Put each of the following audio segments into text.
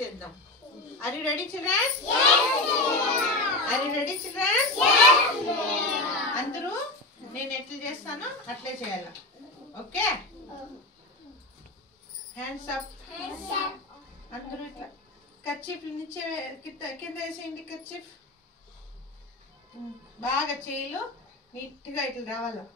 చేద్దాం. Are you ready, children? Are you ready, children? అందరూ నేను ఎట్లా చేస్తానో అట్లే చేయాలా. Okay, hands up. అందరూ ఇట్లా కర్చీఫ్ నుంచి కింద వేసేయండి. కర్చీఫ్ బాగా చేయిలు నీట్గా ఇట్లా రావాలా.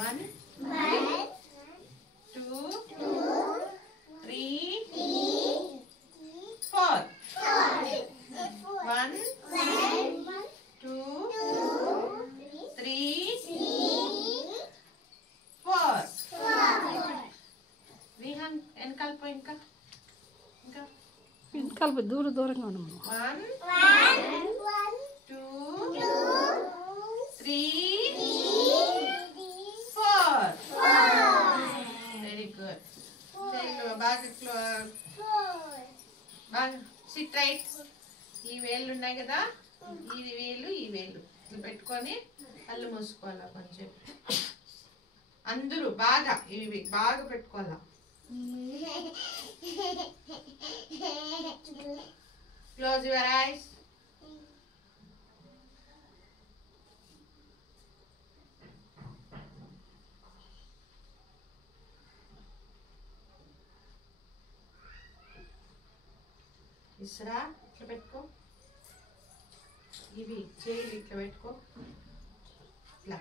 One, 2, 3, 4. 1, 2, 3, 4. Rihan, వెనకాలిపో ఇంకా వెనకాలిపో దూరంగా ఉన్నాము. 1, 2, 3, 4. Very good. బాగా సిట్ రైట్. ఈ వేళ్ళు ఉన్నాయి కదా, ఈ వేలు ఇట్లా పెట్టుకొని కళ్ళు మూసుకోవాలా. కొంచెం అందరూ బాగా ఇవి బాగా పెట్టుకోవాలా. Close your eyes. ఇస్రా ఇట్లా పెట్టుకో. ఇవి చేయి ఇట్లా పెట్టుకో. ఇట్లా